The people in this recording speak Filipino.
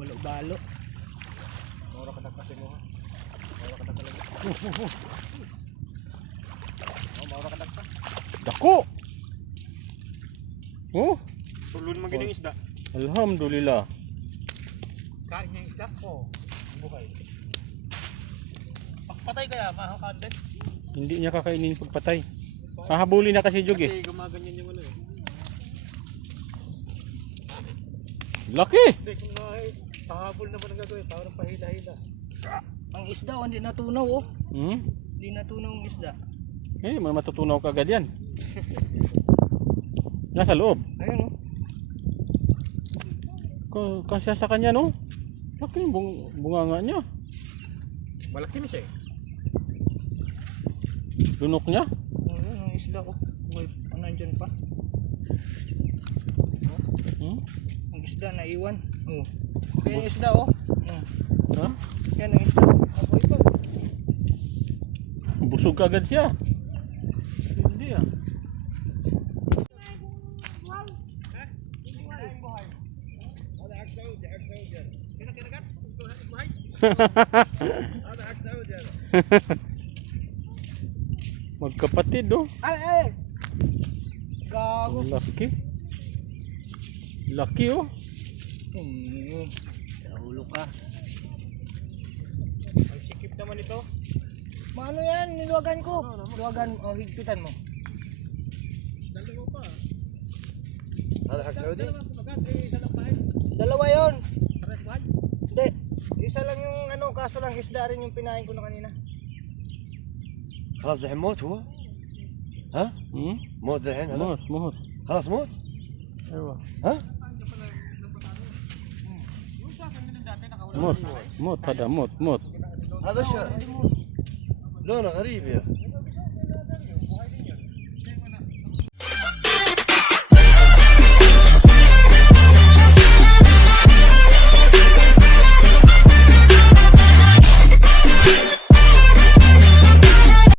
balo-balo. Mura ka kasi mo. Mura ka talaga. Oh, oh, oh. Oh, mura ka pa. Dako. Oh. Tulon man gid isda. Alhamdulillah. Kain ng isda ko. Buhay. Pagpatay kaya mahakabit. Hindi niya kakainin pagpatay. Mahabuli na kasi jug eh. Kasi gumaganyan yung ano eh. Laki! Laki! Pahabol naman ang gagawin, parang pahila-hila. Ang isda, oh, hindi natunaw oh. Hmm? Hindi natunaw ang isda. Eh, may matutunaw ka agad yan. Nasa loob. Ayun oh. Ka- Kasya sa kanya no? Laki yung bung bunganga niya. Malaki na siya eh. Lunok niya. Ayun ang isda oh. Uy, ano nandyan pa? Hmm? Ang isda na iwan. Oh. Kaya yung isda oh. Oh. Ha? Yan ang isda. Apoy pa. Busog ka agad siya. Hindi ah. Magkapatid oh. Ay, ay! Gago. Laki. Laki oh. Hmm. Nahulo ka. Ang sikip naman ito. Maano yan? Niluwagan ko. Luwagan. Oh, higpitan mo. Dalawa pa. هذا حق سعودي؟ Dalawa yon. Hindi. Isa lang yung ano, kaso lang isda rin yung pinain ko na kanina. خلاص دحين موت هو؟ ها؟ Hmm? موت دحين هلا؟ Mohot, mohot. خلاص موت؟ Ewa. ها؟ موت موت هذا موت موت. هذا شا... لونه غريب يا